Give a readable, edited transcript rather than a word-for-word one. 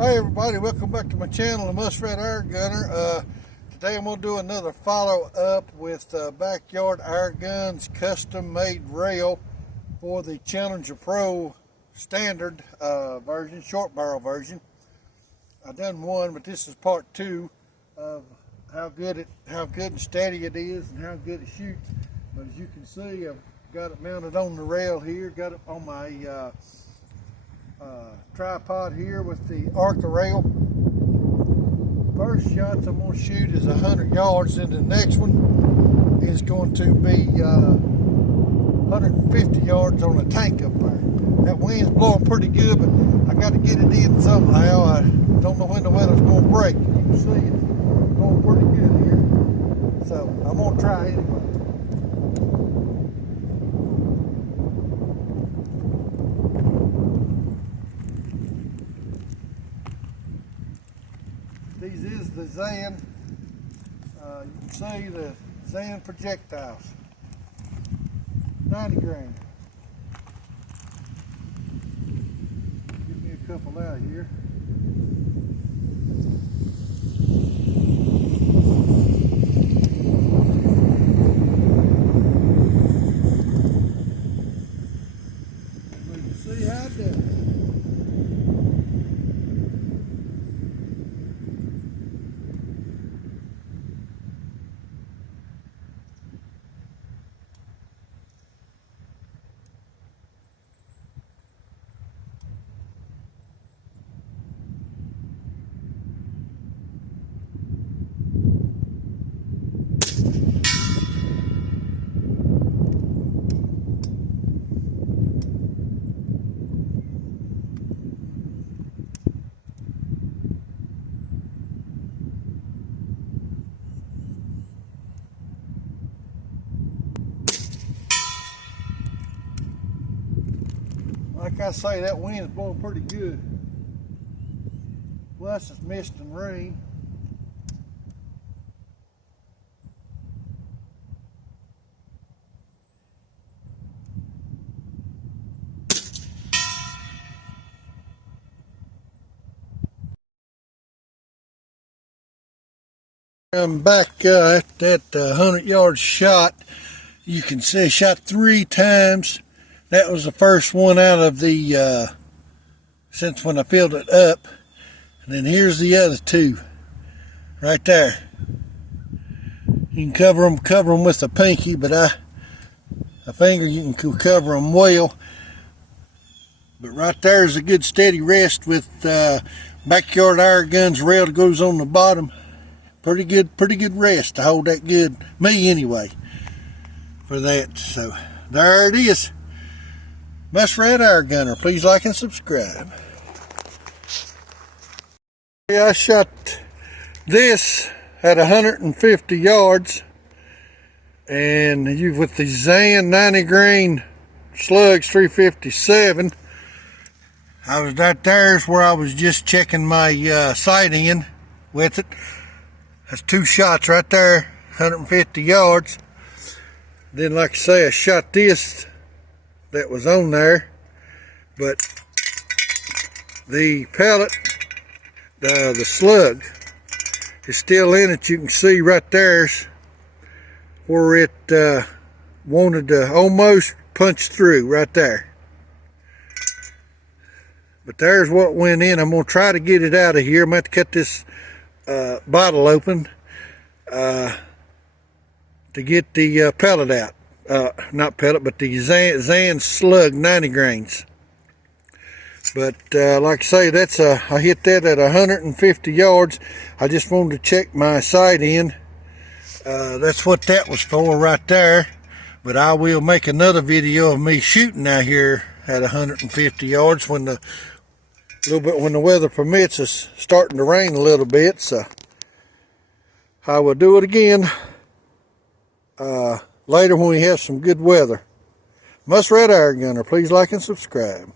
Hi everybody, welcome back to my channel, the Muskrat Air Gunner. Today I'm going to do another follow-up with Backyard Airguns custom made rail for the Challenger Pro standard version, short barrel version. I've done one, but this is part two of how good and steady it is and how good it shoots. But as you can see, I've got it mounted on the rail here, got it on my tripod here with the Arca rail. First shots I'm going to shoot is 100 yards, and the next one is going to be 150 yards on a tank up there. That wind's blowing pretty good, but I got to get it in somehow. I don't know when the weather's going to break. You can see it's going pretty good here, so I'm going to try anyway. These is the Zan. You can see the Zan projectiles. 90 grain. Give me a couple out here. We can see how it does. Like I say, that wind's blowing pretty good. Plus it's mist and rain. I'm back at that 100-yard shot. You can see I shot 3 times. That was the first one out of the, since when I filled it up. And then here's the other 2, right there. You can cover them with a pinky, but I figure you can cover them well. But right there is a good steady rest with Backyard Airguns rail that goes on the bottom. Pretty good rest to hold that good, me anyway, for that. So there it is. Muskrat Air Gunner. Please like and subscribe. I shot this at 150 yards, and with the Zan 90 grain slugs 357. I was right there's where I was just checking my sight in with it. That's 2 shots right there, 150 yards. Then, like I say, I shot this that was on there, but the pellet, the slug is still in it. You can see right there's where it wanted to almost punch through right there. But there's what went in. I'm going to try to get it out of here. I'm going to have to cut this bottle open to get the pellet out. Not pellet, but the Zan slug 90 grains. But like I say, that's I hit that at 150 yards. I just wanted to check my sight in. That's what that was for right there. But I will make another video of me shooting out here at 150 yards when the weather permits. It's starting to rain a little bit, so I will do it again later when we have some good weather. Muskrat Air Gunner, please like and subscribe.